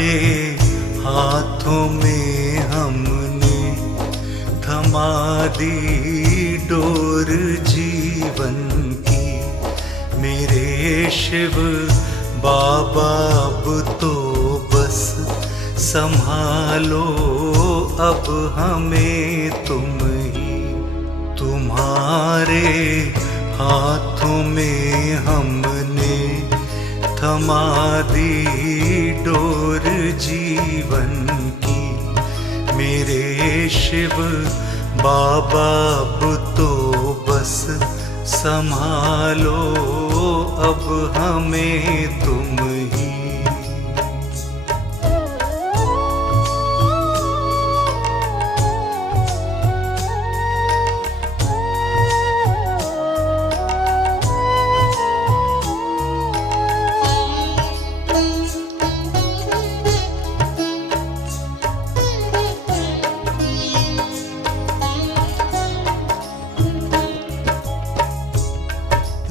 तुम्हारे हाथों में हमने थमा दी डोर जीवन की। मेरे शिव बाबा अब तो बस संभालो अब हमें तुम ही। तुम्हारे हाथों में हमने थमा दी डोर जीवन की। मेरे शिव बाबा अब तो बस संभालो अब हमें तुम ही।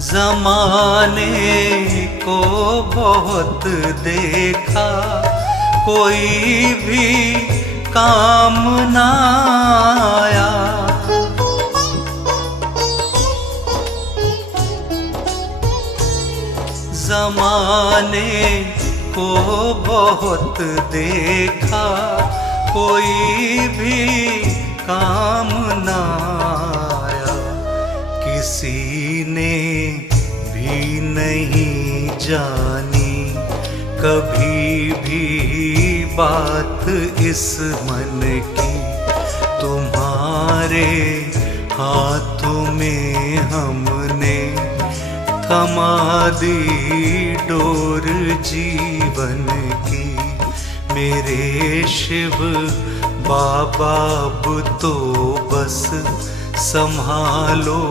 ज़माने को बहुत देखा, कोई भी काम ना आया। ज़माने को बहुत देखा, कोई भी काम ना आया। किसी ने भी नहीं जानी कभी भी बात इस मन की। तुम्हारे हाथों में हमने थमा दी डोर जीवन की। मेरे शिव बाबा अब तो बस संभालो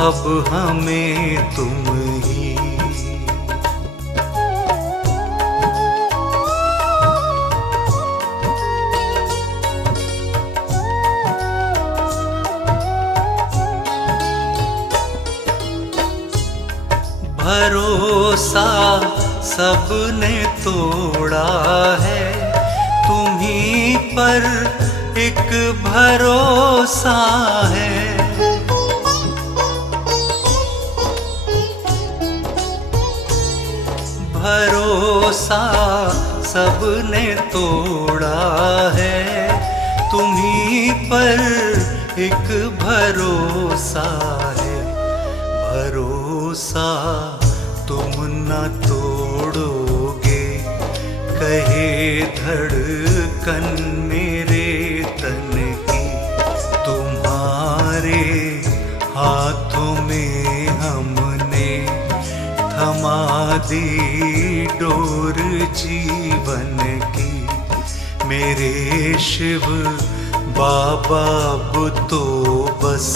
अब हमें तुम ही। भरोसा सबने तोड़ा है, तुम्हीं पर एक भरोसा है। भरोसा सबने तोड़ा है, तुम्हीं पर एक भरोसा है। भरोसा तुम न तोड़ोगे, कहे धड़कन मेरे तन की। तुम्हारे हाथों में हमने थमा दी डोर जीवन की। मेरे शिव बाबा अब तो बस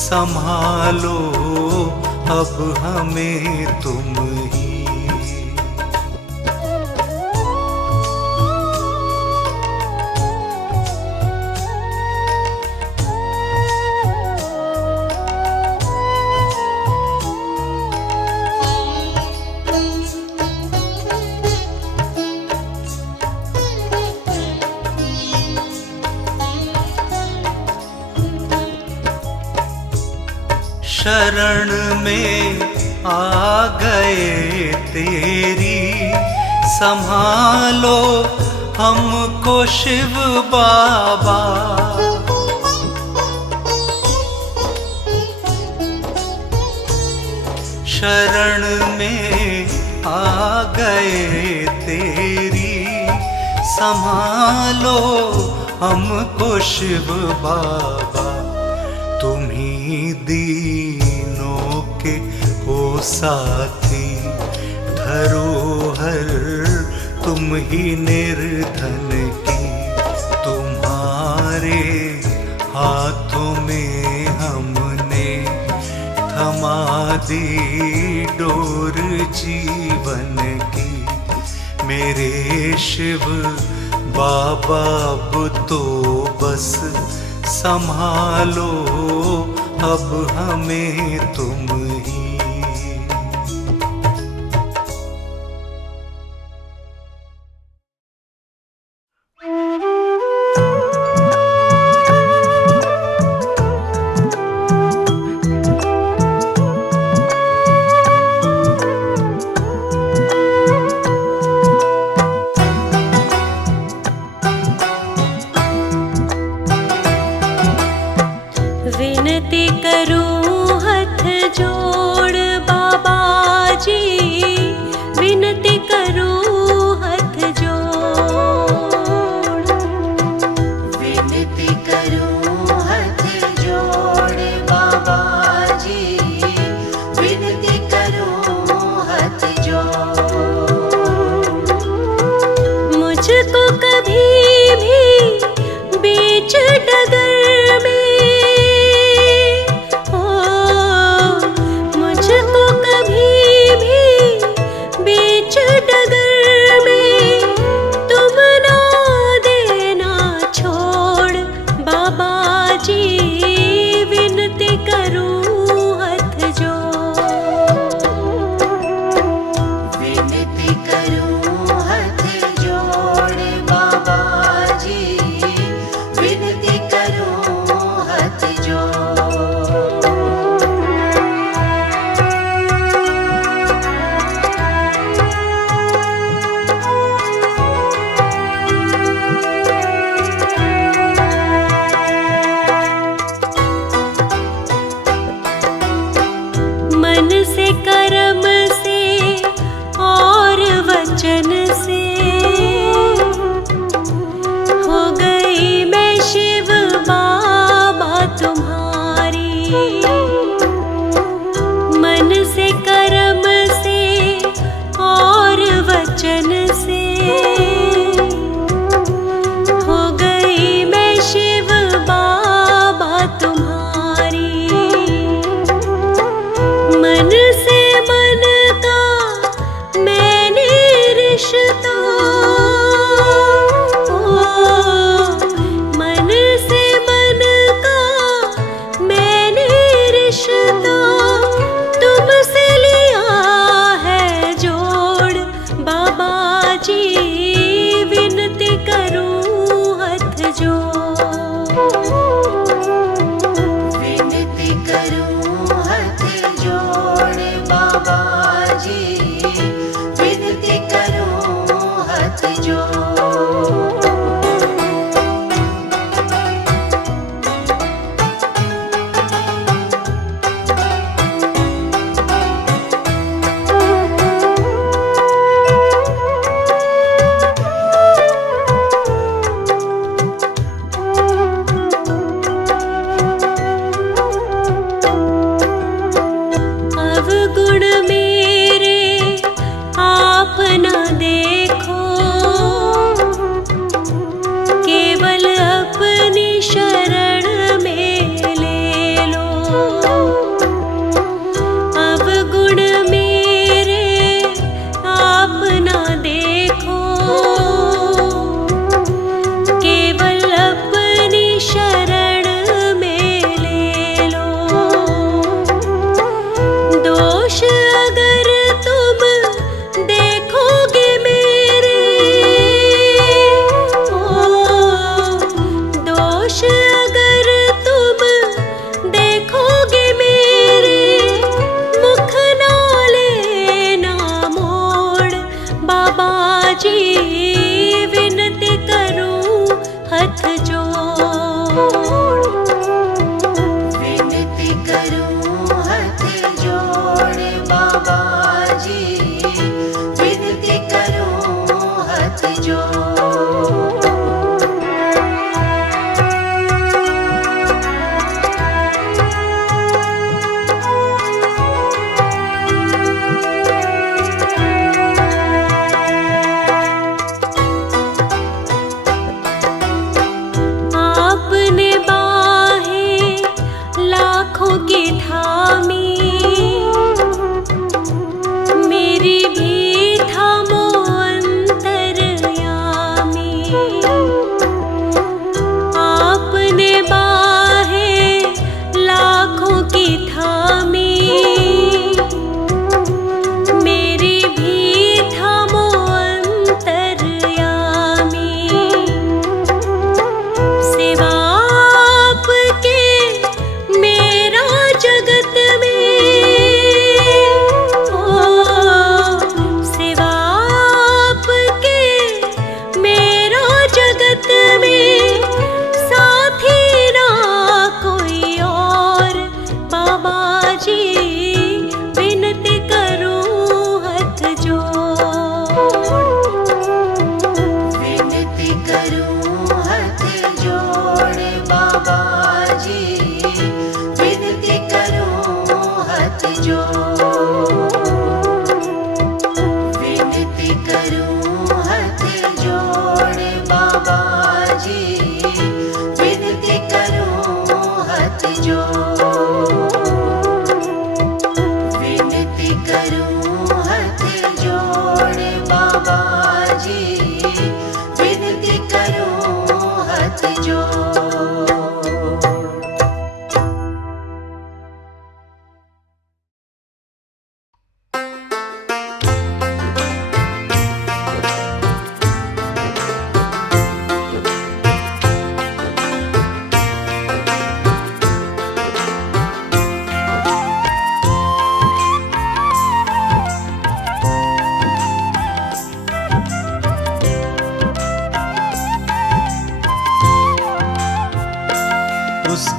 संभालो अब हमें तुम ही। शरण में आ गए तेरी, संभालो हमको शिव बाबा। शरण में आ गए तेरी, संभालो हमको शिव बाबा। तुम्हीं दीनों के हो साथी, धरोहर तुम ही निर्धन की। तुम्हारे हाथों में हमने थमा दी डोर जीवन की। मेरे शिव बाबा अब तो बस संभालो अब हमें तुम ही। मुझको कभी भी बीच डगर में, मुझको कभी भी बीच डगर में तुम ना देना छोड़। बाबा जी विनती करूं हाथ जोड़, विनती करूं हाथ जोड़ बाबा जी, विनती करूं हाथ जोड़। मन से कर्म से और वचन से हो गई मैं शिव बाबा तुम्हारी। मन से कर्म से और वचन से हो गई मैं शिव बाबा तुम्हारी। मन से मन का मैंने रिश्ता, मन से मन का मैंने रिश्ता तुमसे लिया है जोड़। बाबा जी विनती करूं हाथ जोड़, विनती करूं हाथ जोड़ बाबा जी, विनती करूं हाथ जोड़। अवगुण मेरे आप न देखो, केवल अपनी शरण में ले लो। अवगुण मेरे आप न देखो, केवल अपनी शरण में ले लो। दोष अगर तुम देखोगे मेरे, दोष अगर तुम देखोगे मेरे, मुख ना लेना मोड़। बाबा जी विनती करूं हाथ जोड़, विनती करूं हाथ जोड़ बाबा जी, विनती करूं हाथ जोड़। आपने बाहें लाखों की थामी, मेरी भी थामो अंतर्यामी।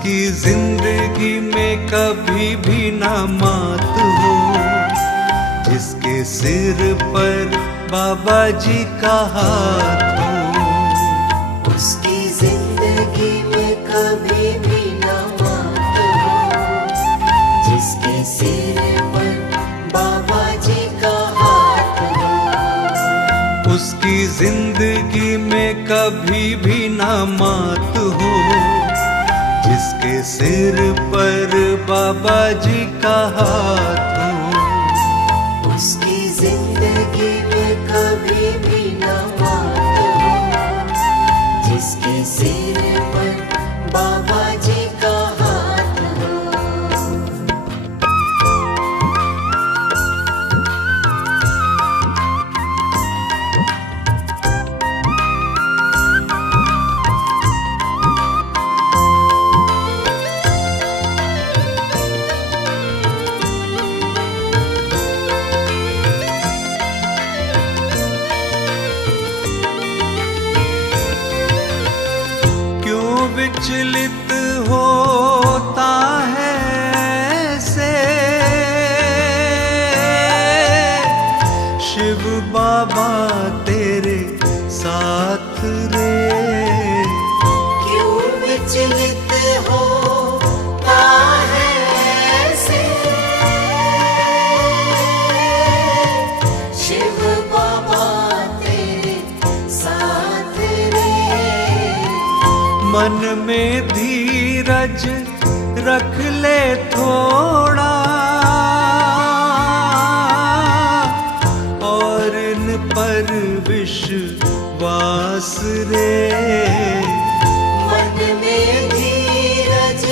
उसकी जिंदगी में कभी भी ना मात हो, जिसके सिर पर बाबा जी का हाथ हो। उसकी जिंदगी में कभी भी ना मात हो, जिसके सिर पर बाबा जी का हाथ हो। उसकी जिंदगी में कभी भी ना मात हो, जिसके सिर पर बाबा जी का हाथ हो। उसकी जिंदगी में कभी भी ना मात हो, जिसके सिर पर बाबा जी का हाथ हो। विचलित होता है ऐसे शिव बाबा तेरे साथ रे। क्यों विचलित होता है ऐसे शिव बाबा तेरे साथ रे। मन में धीरज रख ले थोड़ा, और इन पर विश्वास रे। मन में धीरज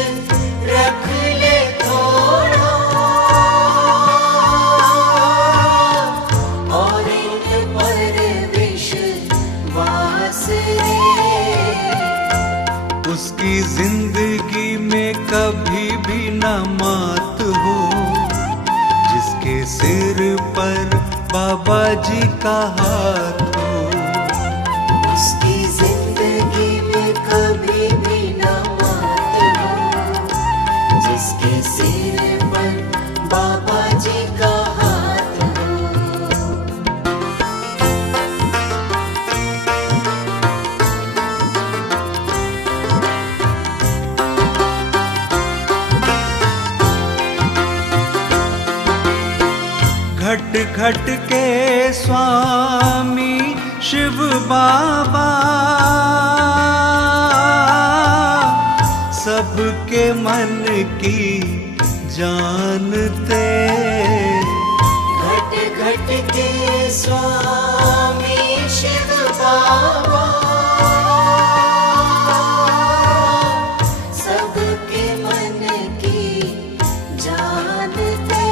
रख ले थोड़ा, और इन पर विश्वास रे। उसकी जिंदगी में कभी भी ना मात हो, जिसके सिर पर बाबा जी का हाथ हो। उसकी जिंदगी में कभी भी ना मात हो, जिसके सिर पर बाबा जी का हाथ हो। घट घट के स्वामी शिव बाबा सबके मन की जानते। घट घट के स्वामी शिव बाबा सबके मन की जानते।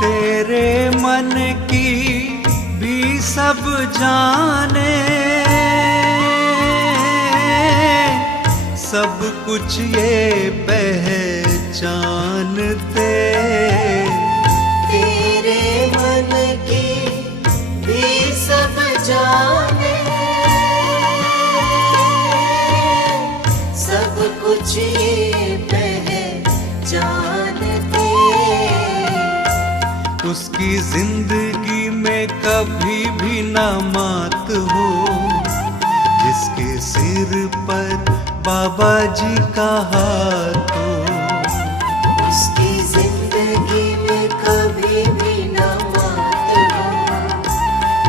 तेरे मन की भी सब जाने, सब कुछ ये पहचानते। तेरे मन की भी सब जाने, सब कुछ ये पहचानते। उसकी जिंदगी में कभी भी ना मात हो, जिसके सिर पर बाबा जी का हाथ हो। उसकी जिंदगी में कभी भी ना मात हो,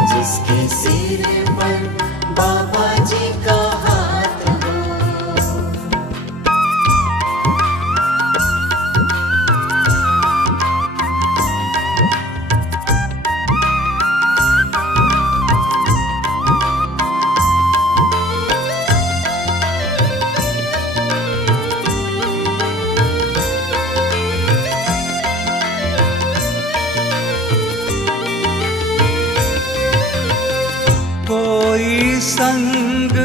जिसके सिर पर बाबा जी का हाथ हो। कोई संग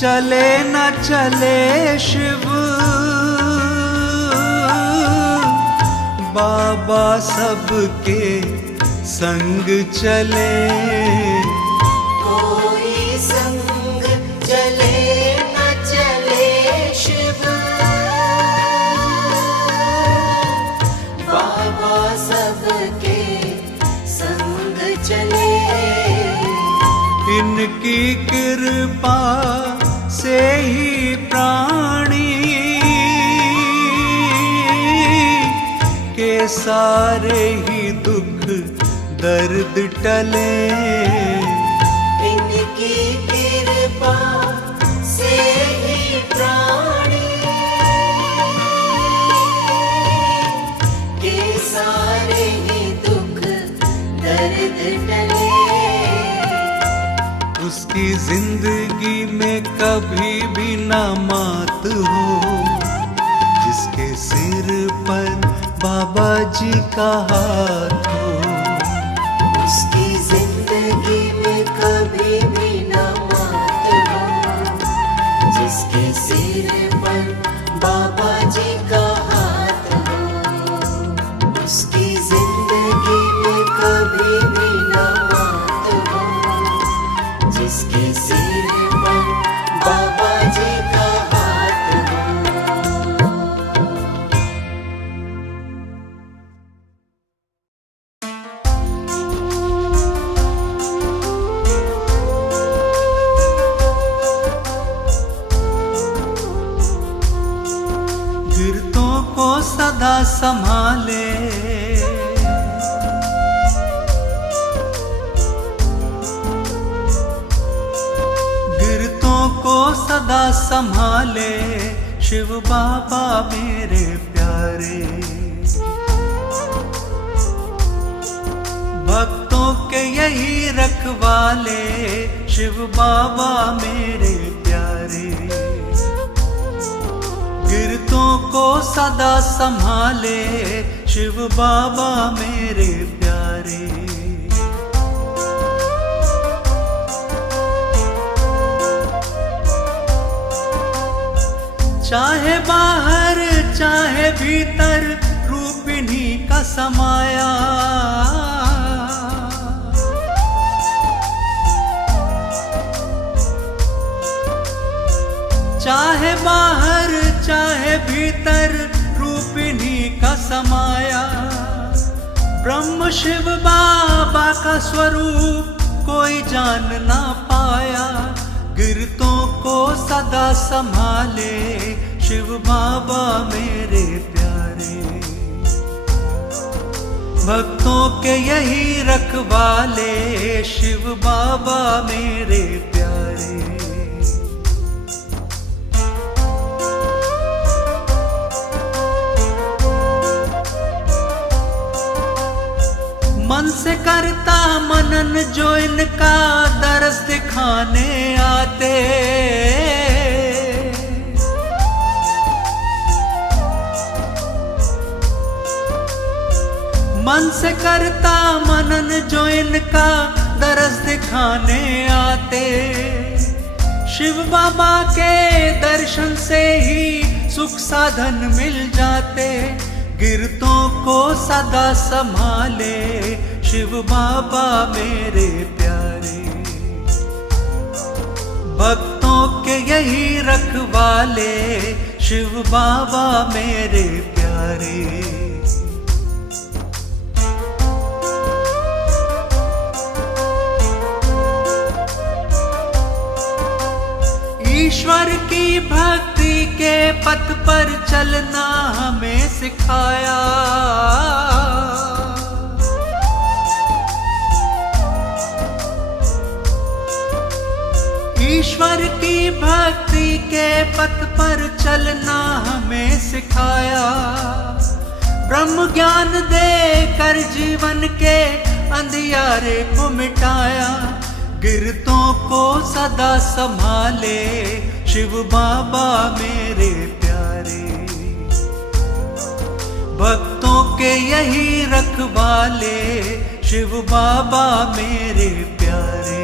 चले न चले शिव बाबा सबके संग चले। कोई संग चले न चले शिव इनकी कृपा से ही प्राणी के सारे ही दुख दर्द टले। इनकी कृपा से ही प्राणी के सारे ही दुख दर्द टले। उसकी जिंदगी में कभी भी ना मात हो, जिसके सिर पर बाबा जी का हाथ हो। उसकी जिंदगी में कभी भी ना मात हो, जिसके सिर पर बाबा जी का हाथ हो। उसकी जिंदगी में कभी भी ना मात हो, जिसके सिर पर बाबा जी का हाथ हो। गिरतों को सदा संभाले, गिरतों को सदा संभाले शिव बाबा मेरे प्यारे। भक्तों के यही रखवाले शिव बाबा मेरे प्यारे। गिरतों को सदा संभाले शिव बाबा मेरे प्यारे। चाहे बाहर चाहे भीतर रूप इन्हीं का समाया। चाहे बाहर चाहे भीतर रूप इन्हीं का समाया। ब्रह्म शिव बाबा का स्वरूप कोई जान ना पाया। गिरतों को सदा संभाले शिव बाबा मेरे प्यारे। भक्तों के यही रखवाले शिव बाबा मेरे प्यारे। मन से करता मनन जो इनका दर्श दिखाने आते। मन से करता मनन जो इनका दर्श दिखाने आते। शिव बाबा के दर्शन से ही सुख साधन मिल जाते। गिरतों को सदा संभाले शिव बाबा मेरे प्यारे। भक्तों के यही रखवाले शिव बाबा मेरे प्यारे। ईश्वर की भक्ति के पथ पर चलना हमें सिखाया। ईश्वर की भक्ति के पथ पर चलना हमें सिखाया। ब्रह्म ज्ञान देकर जीवन के अंधियारे को मिटाया। गिरतों को सदा संभाले शिव बाबा मेरे प्यारे। भक्तों के यही रखवाले शिव बाबा मेरे प्यारे।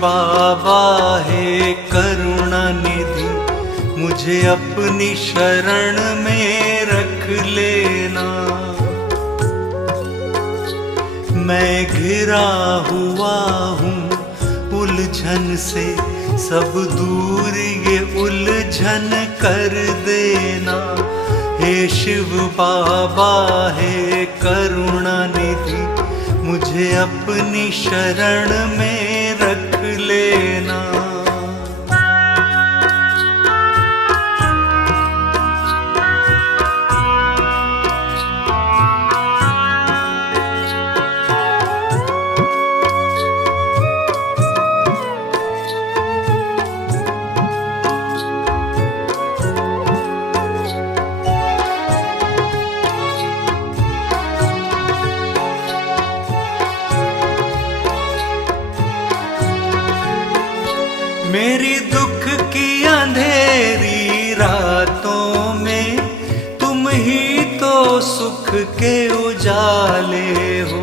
बाबा हे करुणा निधि, मुझे अपनी शरण में रख लेना। मैं घिरा हुआ हूँ उलझन से, सब दूर ये उलझन कर देना। हे शिव बाबा हे करुणा निधि, मुझे अपनी शरण में रख लेना। मेरी दुख की अंधेरी रातों में तुम ही तो सुख के उजाले हो।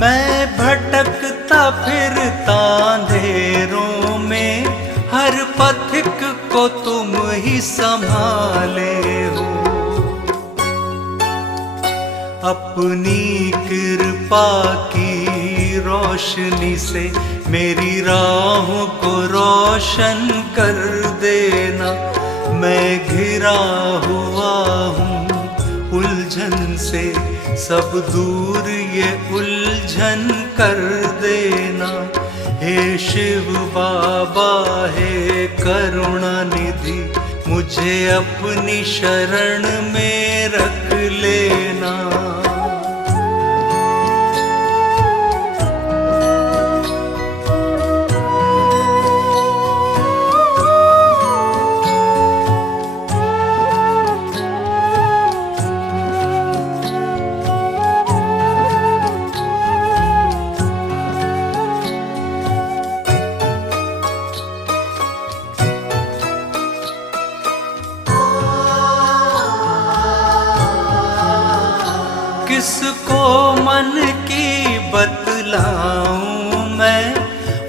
मैं भटकता फिरता अंधेरों में, हर पथिक को तुम ही संभाले हो। अपनी कृपा की रोशनी से मेरी राहों को रोशन कर देना। मैं घिरा हुआ हूँ उलझन से, सब दूर ये उलझन कर देना। हे शिव बाबा हे करुणा निधि, मुझे अपनी शरण में रख लेना। किसको मन की बतलाऊं मैं,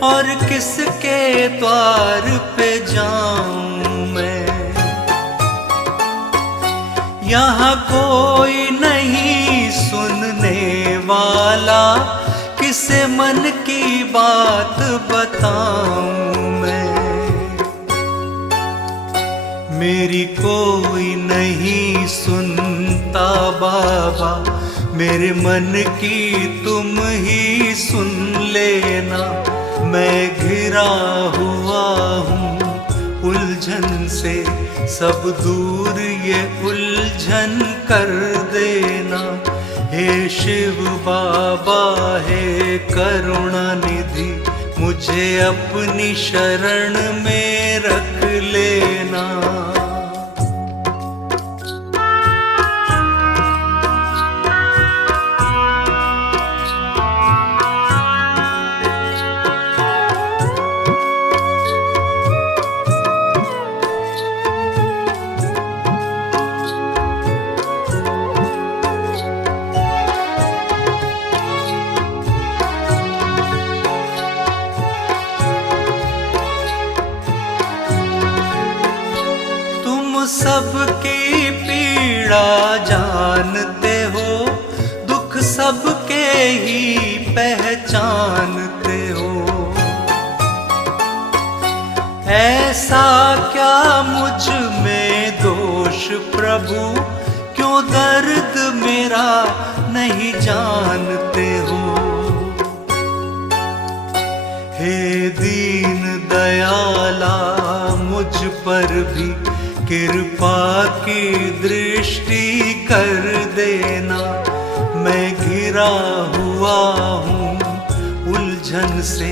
और किसके द्वार पे जाऊं मैं। यहाँ कोई नहीं सुनने वाला, किसे मन की बात बताऊं मैं। मेरी कोई नहीं सुनता बाबा, मेरे मन की तुम ही सुन लेना। मैं घिरा हुआ हूँ उलझन से, सब दूर ये उलझन कर देना। हे शिव बाबा हे करुणा निधि, मुझे अपनी शरण में रख लेना। सबकी पीड़ा जानते हो, दुख सबके ही पहचानते हो। ऐसा क्या मुझ में दोष प्रभु, क्यों दर्द मेरा नहीं जानते हो। हे दीन दयाला मुझ पर भी कृपा की दृष्टि कर देना। मैं घिरा हुआ हूँ उलझन से,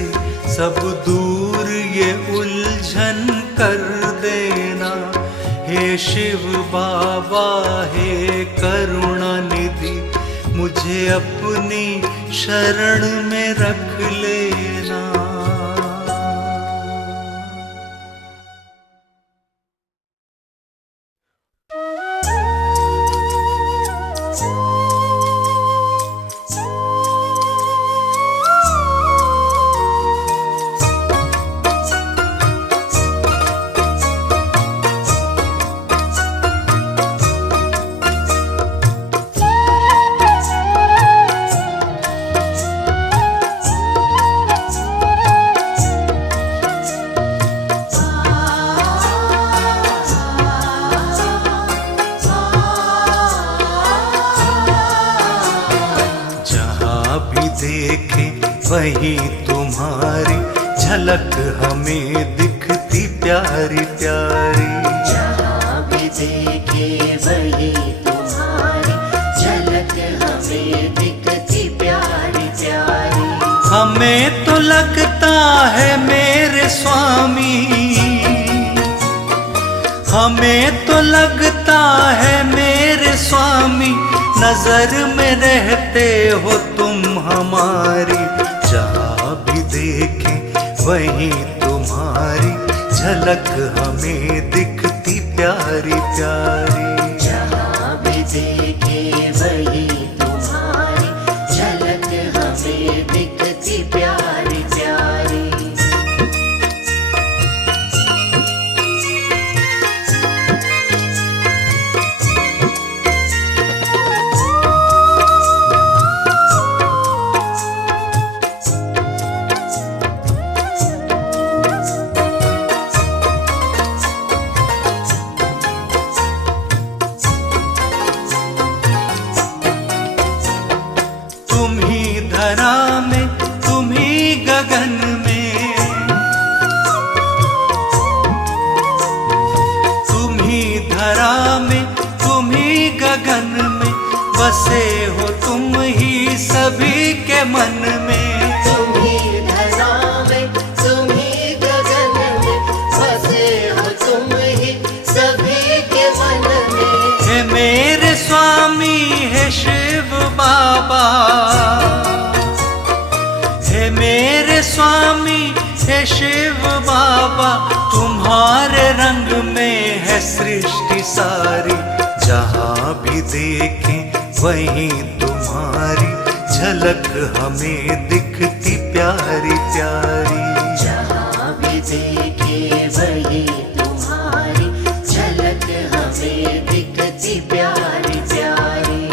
सब दूर ये उलझन कर देना। हे शिव बाबा हे करुणा निधि, मुझे अपनी शरण में रख लेना। वही तुम्हारी झलक हमें दिखती प्यारी प्यारी। जहाँ भी देखे वही तुम्हारी झलक हमें दिखती प्यारी प्यारी। हमें तो लगता है मेरे स्वामी, हमें तो लगता है मेरे स्वामी, नजर में रहते हो तुम हमारी। जहाँ भी देखें वही तुम्हारी झलक हमें दिखती प्यारी प्यारी। जहाँ भी देखे वही तुम्हारी झलक हमें दिखती प्यारी प्यारी। तुम ही धरा में, तुम ही गगन में, तुम ही धरा में, तुम ही गगन में, बसे हो तुम ही सभी के मन में। तुम ही धरा में, तुम ही गगन में, बसे हो तुम ही सभी के मन में। हे मेरे स्वामी है शिव बाबा, हे मेरे स्वामी है शिव बाबा, तुम्हारे रंग में है सृष्टि सारी। जहाँ भी देखें वही तुम्हारी झलक हमें दिखती प्यारी प्यारी। जहाँ भी देखे वही तुम्हारी झलक हमें दिखती प्यारी प्यारी।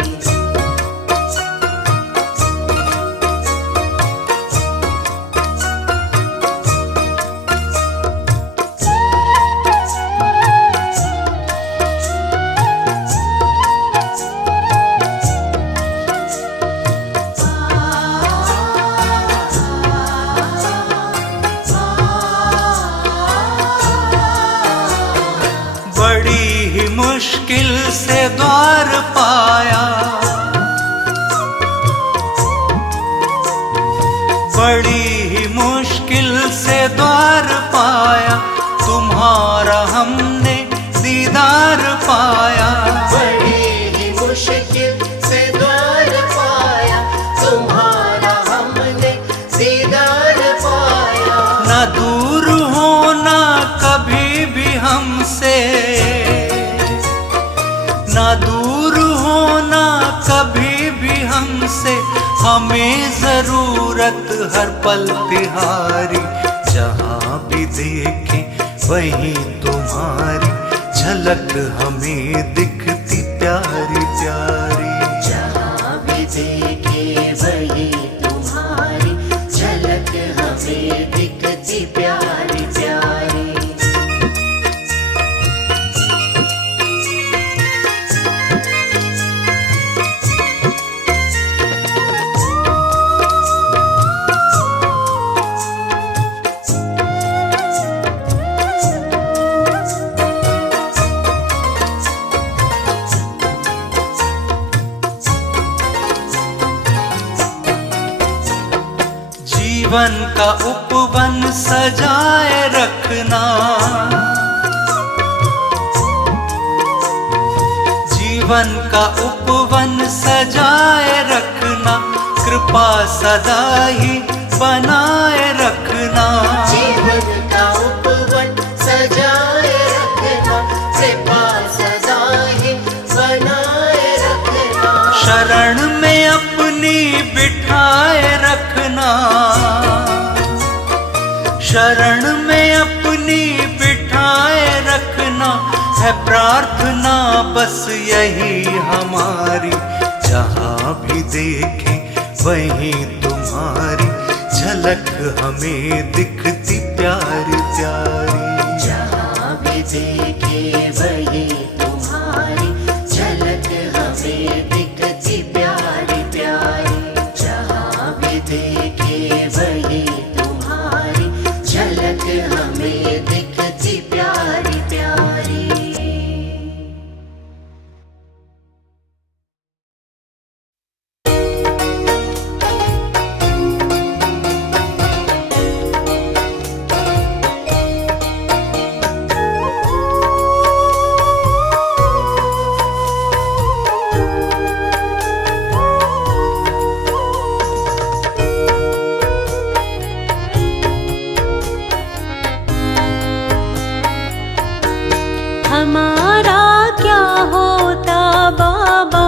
बड़ी ही मुश्किल से द्वार पाया, बड़ी ही मुश्किल से द्वार पाया, तुम्हारा हमने दीदार पाया। बड़ी ही मुश्किल से द्वार पाया, तुम्हारा हमने दीदार पाया। न दूर होना कभी भी हमसे, न दूर होना कभी भी हमसे, हमें जरूरत हर पल तिहारी। जहाँ भी देखें वही तुम्हारी झलक हमें दिखती प्यारी प्यारी। जहाँ भी देखे वही तुम्हारी झलक हमें दिखती प्यारी प्यारी। जीवन का उपवन सजाए रखना, जीवन का उपवन सजाए रखना, कृपा सदा ही बनाए रखना। जीवन का उपवन सजाए रखना, कृपा सदा ही बनाए रखना। शरण में अपनी बिठाए रखना, शरण में अपनी बिठाए रखना, है प्रार्थना बस यही हमारी। जहाँ भी देखें वही तुम्हारी झलक हमें दिखती प्यारी प्यारी। जहाँ भी देखे वही तुम्हारी झलक हमें दिखती प्यारी प्यारी। जहाँ भी देखे हमारा क्या होता बाबा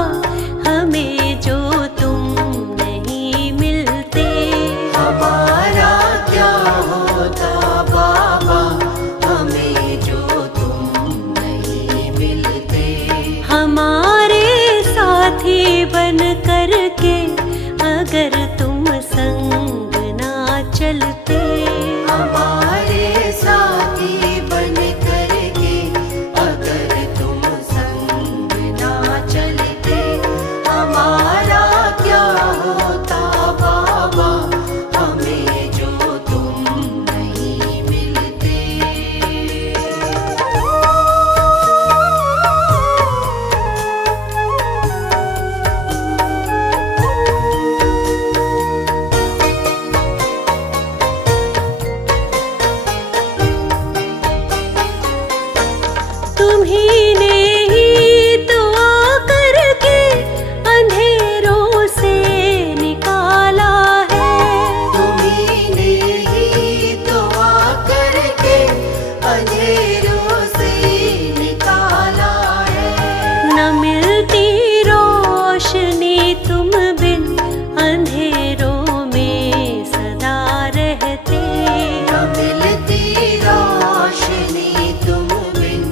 हमें जो तुम नहीं मिलते। हमारा क्या होता बाबा हमें जो तुम नहीं मिलते। हमारे साथी बन कर के अगर तुम संग ना चलते। हमारे साथी बन करके अगर तुम संग ना चलते। हमारा क्या होता बाबा हमें जो तुम नहीं मिलते। तुम्ही ने ही तो आकर के अंधेरों से निकाला है। तुम्ही ने ही तो आकर के अंधेरों से निकाला है। न मिलती रोशनी तुम बिन अंधेरों में सदा रहते। न मिलती रोशनी तुम बिन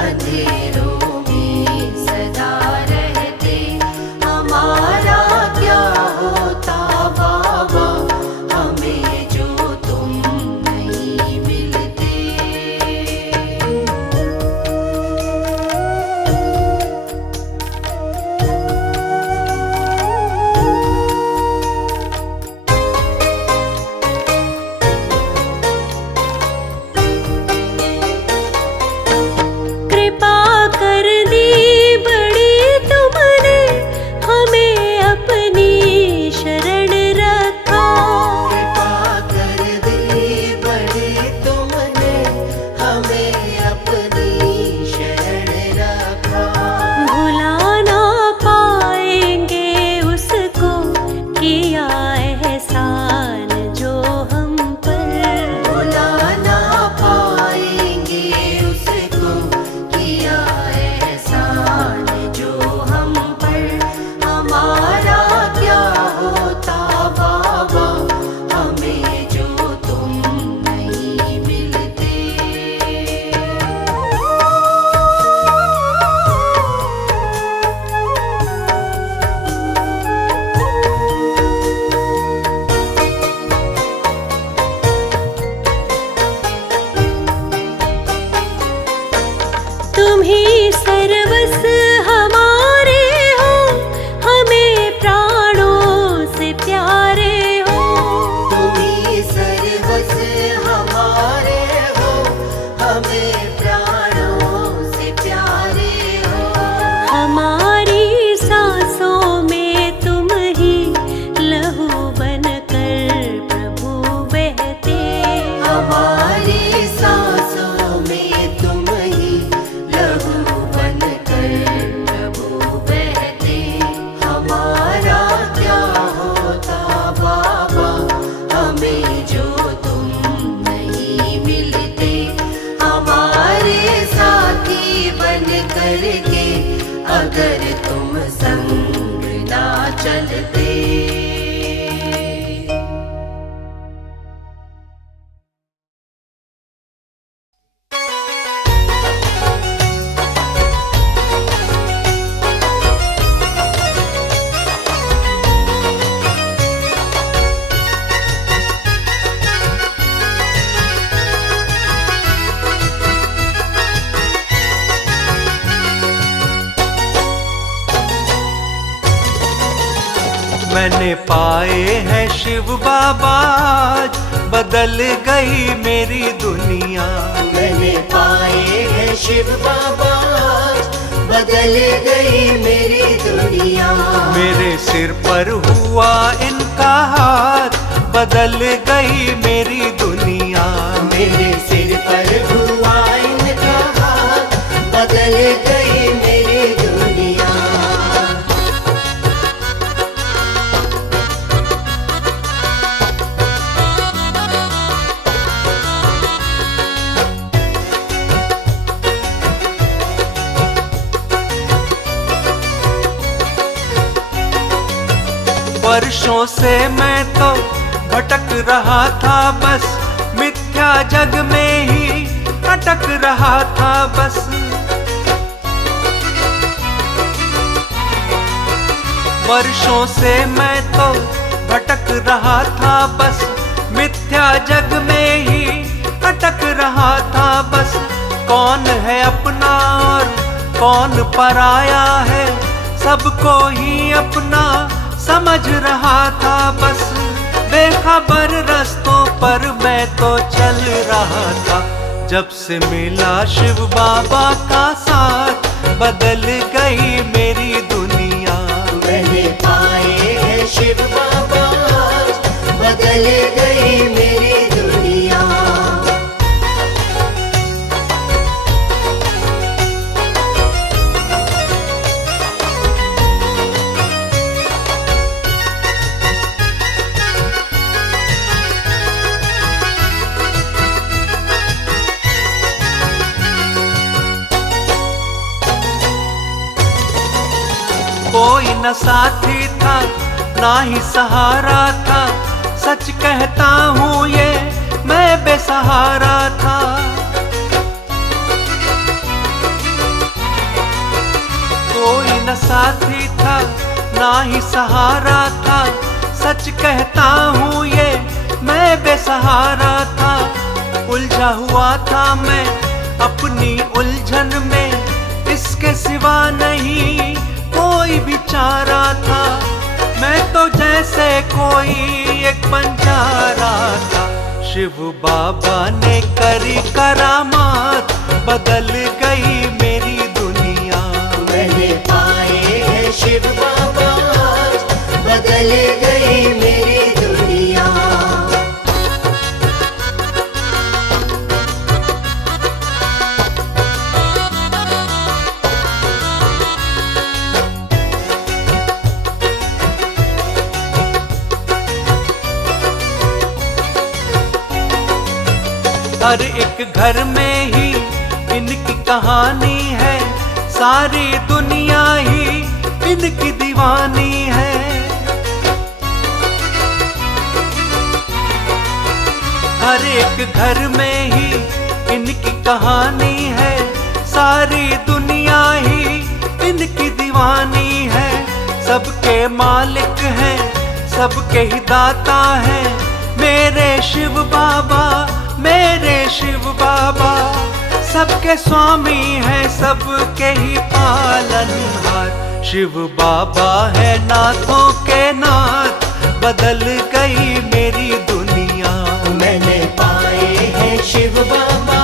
अंधेरों में सदा रहते। हमारा क्या होता बाबा हमें जो तुम नहीं मिलते। कृपा कर दी बड़ी तुमने हमें अपनी शरण रखा। कृपा कर दी बड़ी तुमने हमें अपनी शरण रखा। भुला ना पाएंगे उसको किया एहसान जो हम पर। भुला ना पाएंगे उसको किया एहसान जो हम पर। हमारा क्या होता बाबा हमें जो तुम नहीं मिलते। तुम ही सर्वस हमारे हो हमें प्राणों से प्यारे हो। तुम्ही सर्वस हमारे हो हमें प्राणों से प्यारे हो। हमारी सांसों में तुम ही लहू बनकर प्रभु बहते। हमारी सांसों में तुम ही लहू बनकर प्रभु बहते। हमारा क्या होता बाबा हमें जो तुम नहीं मिलते। हमारे साथी बन करके अगर तुम संग ना चलते। मैंने पाए हैं शिव बाबा, आज बदल गई मेरी दुनिया। मैंने पाए हैं शिव बाबा, आज बदल गई मेरी दुनिया। मेरे सिर पर हुआ इनका हाथ, बदल गई मेरी दुनिया। मेरे सिर पर हुआ इनका हाथ, बदल गई मेरी दुनिया। वर्षों से मैं तो भटक रहा था बस, मिथ्या जग में ही अटक रहा था बस। वर्षों से मैं तो भटक रहा था बस, मिथ्या जग में ही अटक रहा था बस। कौन है अपना और कौन पराया है, सबको ही अपना समझ रहा था बस। बेखबर रास्तों पर मैं तो चल रहा था, जब से मिला शिव बाबा का साथ, बदल गई मेरी दुनिया। मैंने पाए हैं शिव बाबा, बदल गई मेरी दुनिया। कोई न साथी था ना ही सहारा था, सच कहता हूँ ये मैं बेसहारा था। कोई न साथी था ना ही सहारा था, सच कहता हूँ ये मैं बेसहारा था। उलझा हुआ था मैं अपनी उलझन में, इसके सिवा नहीं कोई बिचारा था। मैं तो जैसे कोई एक बंजारा था, शिव बाबा ने करी करामात, बदल गई मेरी दुनिया। मैंने पाए हैं शिव बाबा, बदल गई मेरी दुनिया। हर एक घर में ही इनकी कहानी है, सारी दुनिया ही इनकी दीवानी है। हर एक घर में ही इनकी कहानी है, सारी दुनिया ही इनकी दीवानी है। सबके मालिक हैं, सबके ही दाता हैं, मेरे शिव बाबा, मेरे शिव बाबा। सबके स्वामी हैं, सबके ही पालनहार, शिव बाबा है नाथों के नाथ, बदल गई मेरी दुनिया। मैंने पाए हैं शिव बाबा,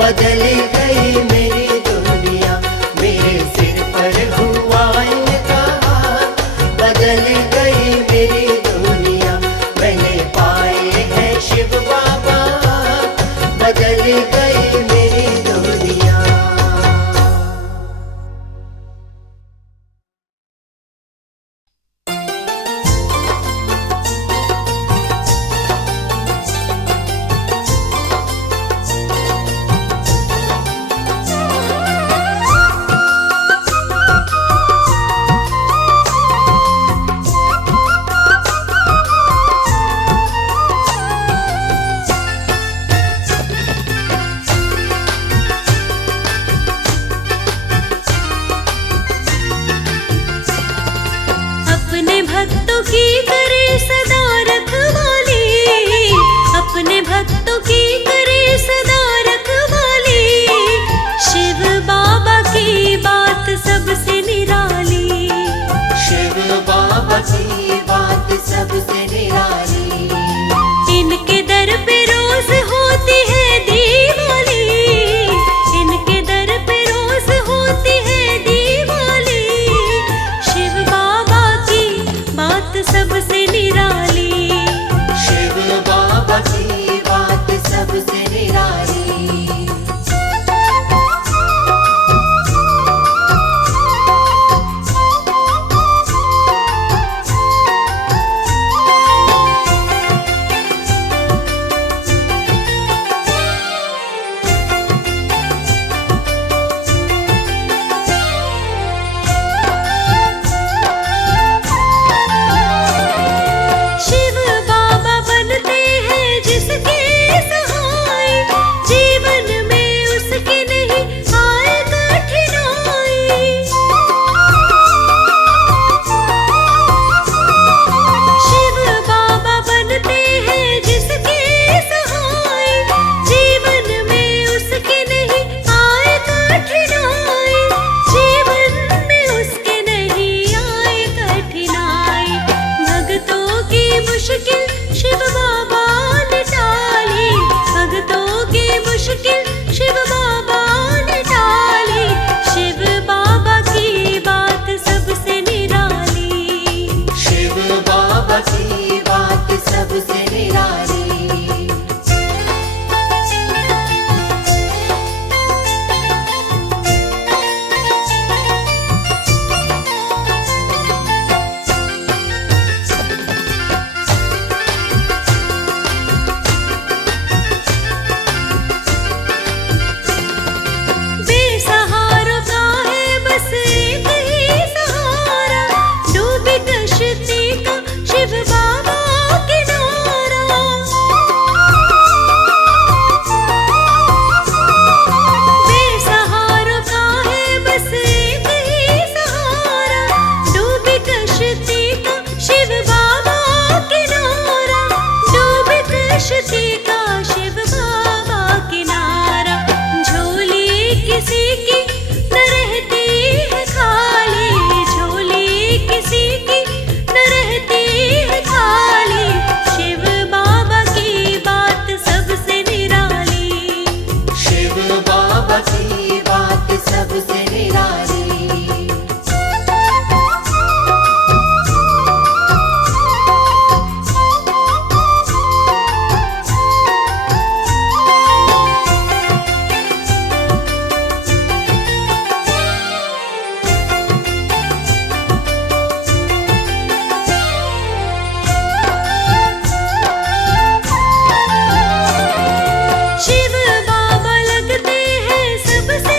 बदल गई मेरी दुनिया। मेरे सिर पर हुआ इनका हाथ, बदल गई मेरी दुनिया। मैंने पाए हैं शिव बाबा, बदल गई मेरी दुनिया। शिव बाबा की बात सबसे निराली। शिव बाबा लगते हैं सबसे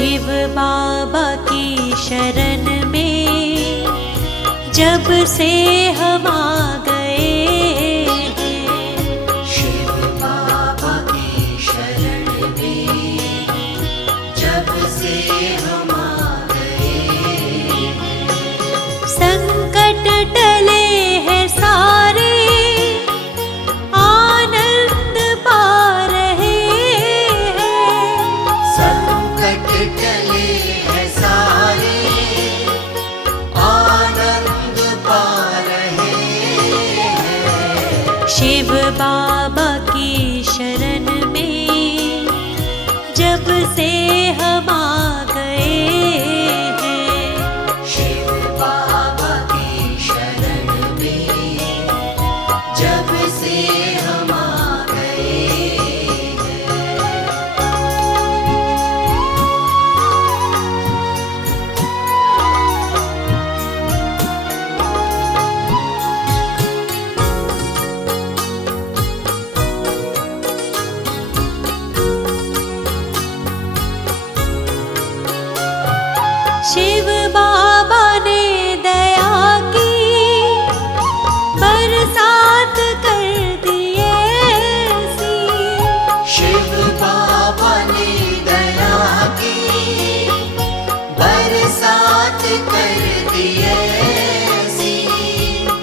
शिव बाबा की शरण में जब से हम आ गए हैं। शिव बाबा की शरण में जब से हम आ गए हैं। संकट टले हैं सारे, आनंद पा रहे हैं। संकट टले हैं सारे, आनंद पा रहे हैं। शिव बाबा की शरण में जब से हम आ गए हैं। शिव बाबा की शरण में जब से हम आ गए हैं। शिव बाबा ने दया की बरसात कर दिए सी। शिव बाबा ने दया की बरसात कर दिए सी।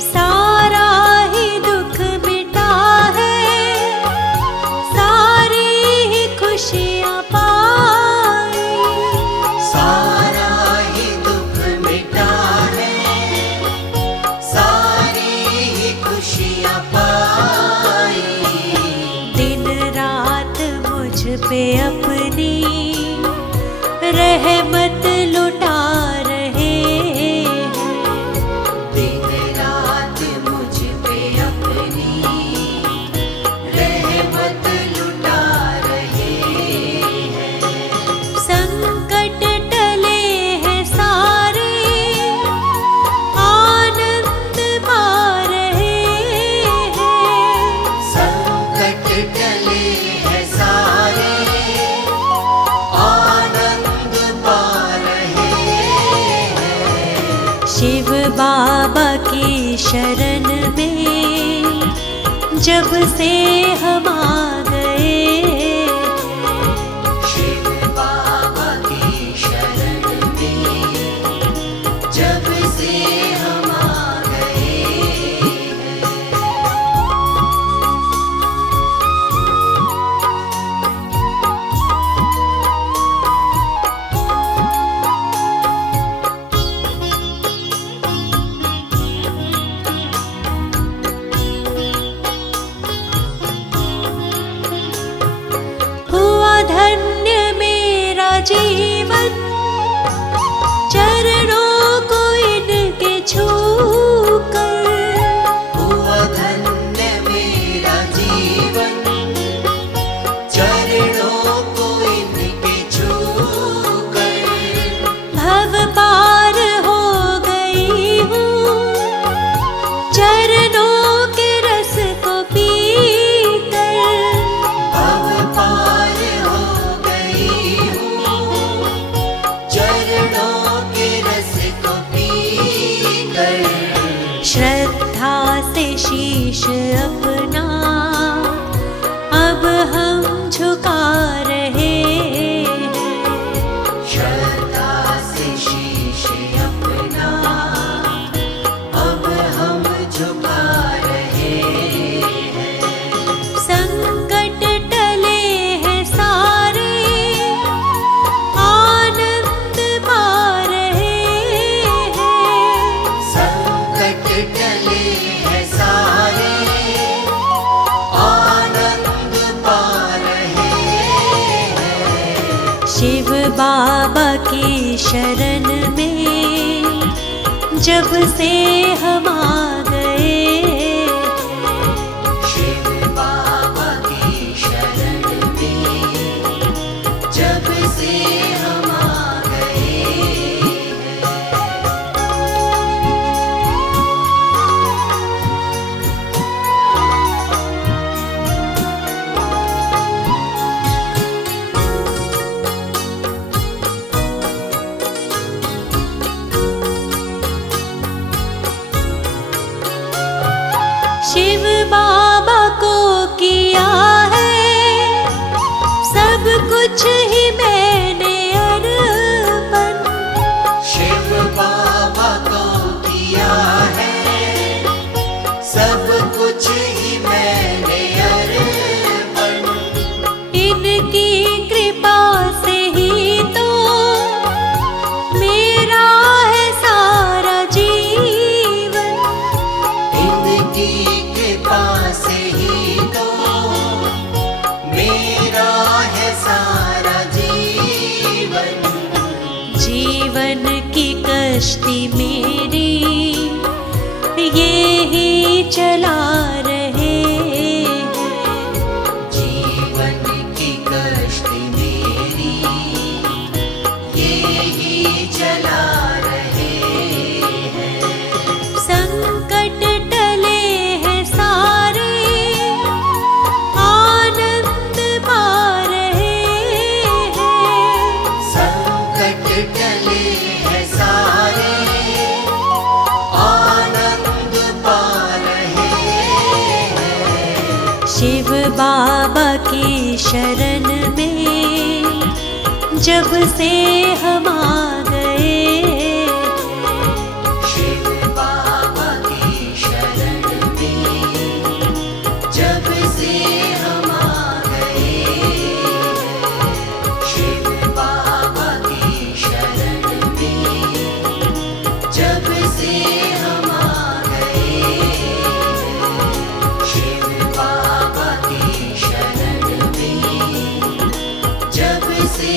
सारा ही दुख मिटा है, सारी ही खुशियाँ पाई। सारा ही दुख मिटा है, सारी ही खुशियाँ पाई। दिन रात मुझ पे अपनी रहमत लुटा रहे हैं। दिन रात मुझ पे अपनी रहमत लुटा रहे हैं। संकट टले हैं सारे, आनंद पा रहे हैं। संकट टले हैं सारे, आनंद पा रहे हैं। शिव बाबा की शरण में जब से हम आ गए हैं। शिव बाबा की शरण में जब से हम आ गए हैं। हुआ धन्य मेरा जीवन, चरणों को इनके छूकर। हुआ धन्य मेरा जीवन, चरणों को इनके छूकर। भव पार हो गई हूँ, चरणों के रस को पीकर। अब पार हो गई हूँ, चरणों के रस को पीकर। श्रद्धा से शीश अपना अब हम झुका रहे हैं। श्रद्धा से शीश अपना अब हम झुका रहे हैं। संकट टले हैं सारे, आनंद पा रहे हैं। संकट टले हैं सारे, आनंद पा रहे हैं। शिव बाबा की शरण में जब से हम आ गए हैं। शिव बाबा की शरण में जब से हम आ गए हैं। कश्ती मेरी ये ही चला रहे हैं। जीवन की कश्ती मेरी ये ही चला रहे हैं। संकट टले हैं सारे, आनंद पा रहे हैं। संकट टले हैं सारे, आनंद पा रहे हैं। शिव बाबा की शरण में जब से हम आ गए, शिव बाबा की शरण में जब से हम आ गए। शिव बाबा की शरण में जब से हम आ गए। शिव बाबा की शरण में जब से